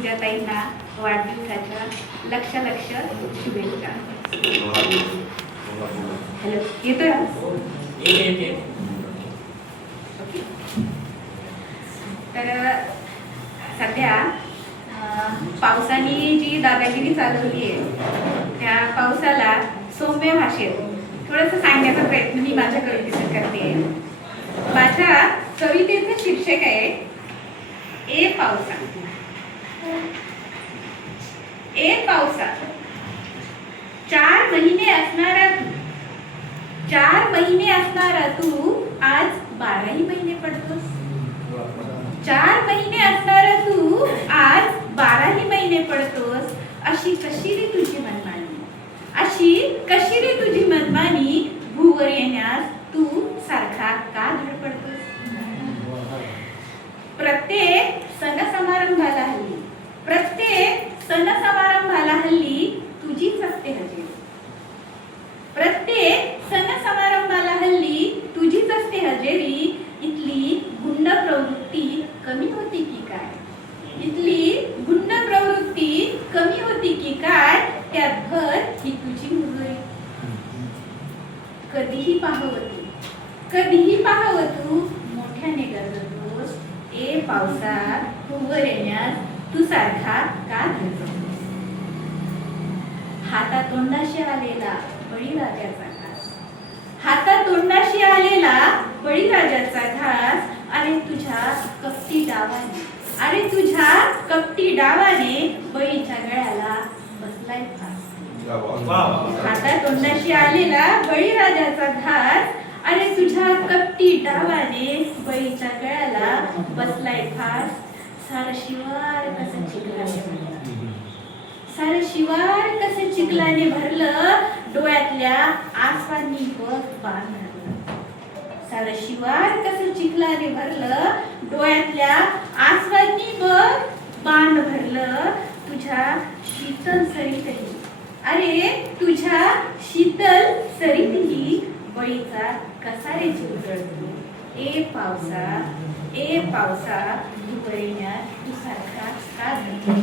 पूजाताईंना वाढदिवसाच्या लक्ष लक्ष शुभेच्छा. हॅलो येतोय तर सध्या पावसाने जी दादागिरी चालवली आहे त्या पावसाला सौम्य भाषेत थोडंसं सांगण्याचा प्रयत्न मी माझ्या कवितेतून करते. माझ्या कवितेचं शीर्षक आहे ए पावसा ए पावसात चार महिने असणारा तू चार महिने असणारा तू आज बाराही महिने पडतोस. चार महिने असणारा तू आज बाराही महिने पडतोस. अशी कशी रे तुझी मनमानी? अशी कशी रे तुझी मनमानी? भूवर येण्यास तू सारखा का धडपडतोस? प्रत्येक कमी होती की काय? इथली गुंड प्रवृत्ती कमी होती की काय? त्यात भर ही तुझी मुरळी कधीही पाहवती. कधीही पाहावं तू मोठ्याने गरजतोस. ए पावसात उभं येण्यास तू सारखा का घेतो हाता तोंडाशी आलेला बळीराजाचा घास. हातातोंडाशी आलेला बळीराजाचा घास अरे तुझ्या कपटी डावाने अरे तुझ्या कपटी डावाने बळीच्या गळ्याला बसलाय फास हातातोंडाशी आलेला बळीराजाचा घास अरे तुझ्या कपटी डावाने बळीच्या गळ्याला बसलाय फास सार शिवार कसं चिखलाने भरलं. सार शिवार कसं चिखलाने भरलं डोळ्यातल्या आसवांनी बघ बाण. धरलं सारं शिवार कसं चिखलाने भरलं डोळ्यातल्या आसवांनी बघ बाण भरलं तुझ्या शीतल सरीतही. अरे तुझ्या शीतल सरीतही बळीचा कसा रे चिरतळतो ए पावसा ए पावसा तू तू सारखा का धरतो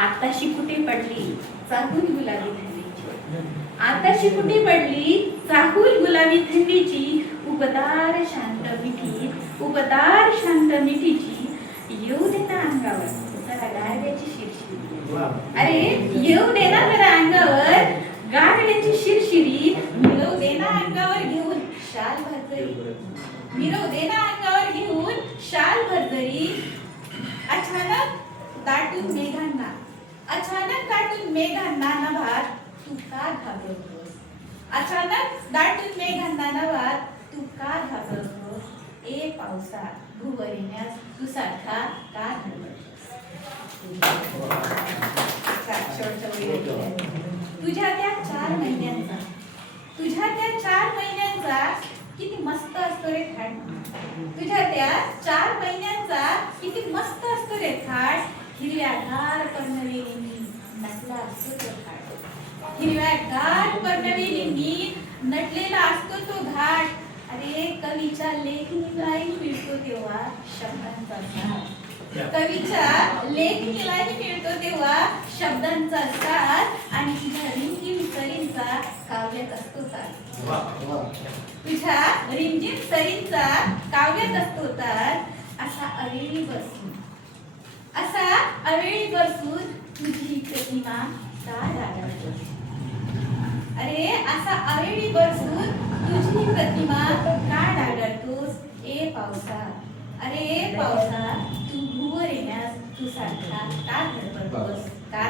आताशी कुठे पडली? चाहूल गुलाबी झाली आताशी कुठे पडली? चाहूल गुलाबी थंडीची उबदार शांत मिठी उबदार शांत मिठीची येऊ दे ना अंगावर. जरा गारव्याची शिरशिरी. अरे येऊ दे ना जरा अंगावर. गारव्याची शिरशिरी मिळवू दे ना अंगावर घेऊन शाल भरतरी मिरव दे ना अंगावर घेऊन शाल भरतरी अचानक दाटून मेघांना अचानक दाटून मेघांना नभात तू का घाबरतोस? अचानक दाटून मेघांना नभात तू का घाबरतोस? ए पावसा भुवर येण्यास तू सारखा का घाबरतोस? तुझ्या त्या चार महिन्यांचा तुझ्या त्या चार महिन्यांचा किती मस्त असतो रे थाट. तुझ्या त्या चार महिन्यांचा किती मस्त असतो रे थाट. हिरव्यागार पर्णवेलींनी नटला असतो तो घाट हिरव्यागार पर्णवेलींनी नटलेला असतो तो घाट. अरे कवीच्या लेखणीलाही मिळतो तेव्हा शब्दांचा साथ कवीच्या लेखणीलाही मिळतो तेव्हा शब्दांचा साथ आणि तुझ्या रिंगीम सरींचा काव्यात असतो साथ तुझ्या रिमझिम सरींचा काव्यात असतो तर असा अवेळी बसून असा अवेळी बसून तुझी प्रतिमा का डागाळतोस अरे असा अवेळी बसून तुझी प्रतिमा का डागडतोस ए पावसा अरे पावसा तू भूवर येण्यास तू सारखा का धडपडतोस का